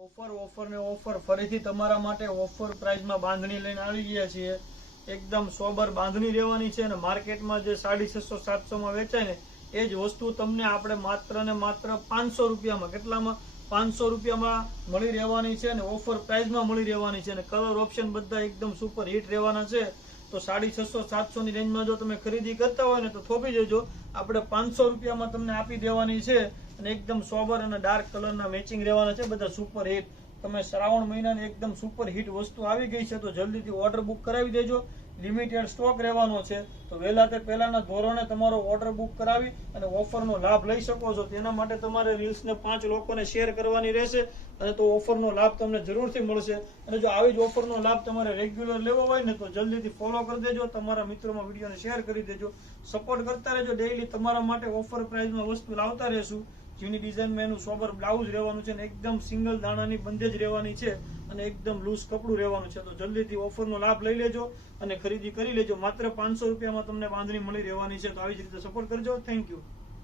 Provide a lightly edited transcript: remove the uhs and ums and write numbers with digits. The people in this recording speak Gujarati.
ઓફર ને ઓફર ફરીથી તમારા માટે ઓફર પ્રાઇસમાં બાંધણી લઈને આવી ગયા છીએ. એકદમ સોબર બાંધણી રહેવાની છે અને માર્કેટમાં જે 650-700 માં વેચાય ને એ જ વસ્તુ તમને આપણે માત્ર ને માત્ર 500 રૂપિયામાં, કેટલામાં 500 રૂપિયામાં મળી રહેવાની છે અને ઓફર પ્રાઇસમાં મળી રહેવાની છે અને કલર ઓપ્શન બધા એકદમ સુપર હિટ રહેવાના છે. તો 650-700 ની રેન્જમાં જો તમે ખરીદી કરતા હોય ને તો થોભી જજો, આપણે 500 રૂપિયામાં તમને આપી દેવાની છે અને એકદમ સોબર અને ડાર્ક કલરના મેચિંગ રહેવાના છે, બધા સુપર હિટ. તમે શ્રાવણ મહિનાની એકદમ સુપર હિટ વસ્તુ આવી ગઈ છે તો જલ્દીથી ઓર્ડર બુક કરાવી દેજો. લિમિટેડ સ્ટોક રહેવાનો છે તો વહેલા તે પહેલાના ધોરણે તમારો ઓર્ડર બુક કરાવી અને ઓફરનો લાભ લઈ શકો છો. તેના માટે તમારે રીલ્સને 5 લોકોને શેર કરવાની રહેશે અને તો ઓફરનો લાભ તમને જરૂરથી મળશે. અને જો આવી જ ઓફરનો લાભ તમારે રેગ્યુલર લેવો હોય ને તો જલ્દીથી ફોલો કરી દેજો, તમારા મિત્રોમાં વિડીયોને શેર કરી દેજો, સપોર્ટ કરતા રહેજો. ડેઈલી તમારા માટે ઓફર પ્રાઇસમાં વસ્તુ લાવતા રહેશું. જેની ડિઝાઇનમાં એનું સોબર બ્લાઉઝ રહેવાનું છે અને એકદમ સિંગલ દાણાની બંદેજ રહેવાની છે અને એકદમ લૂઝ કપડું રહેવાનું છે. તો જલ્દીથી ઓફરનો લાભ લઈ લેજો અને ખરીદી કરી લેજો. માત્ર 500 રૂપિયામાં તમને બાંધણી મળી રહેવાની છે. તો આવી જ રીતે સપોર્ટ કરજો. Thank you.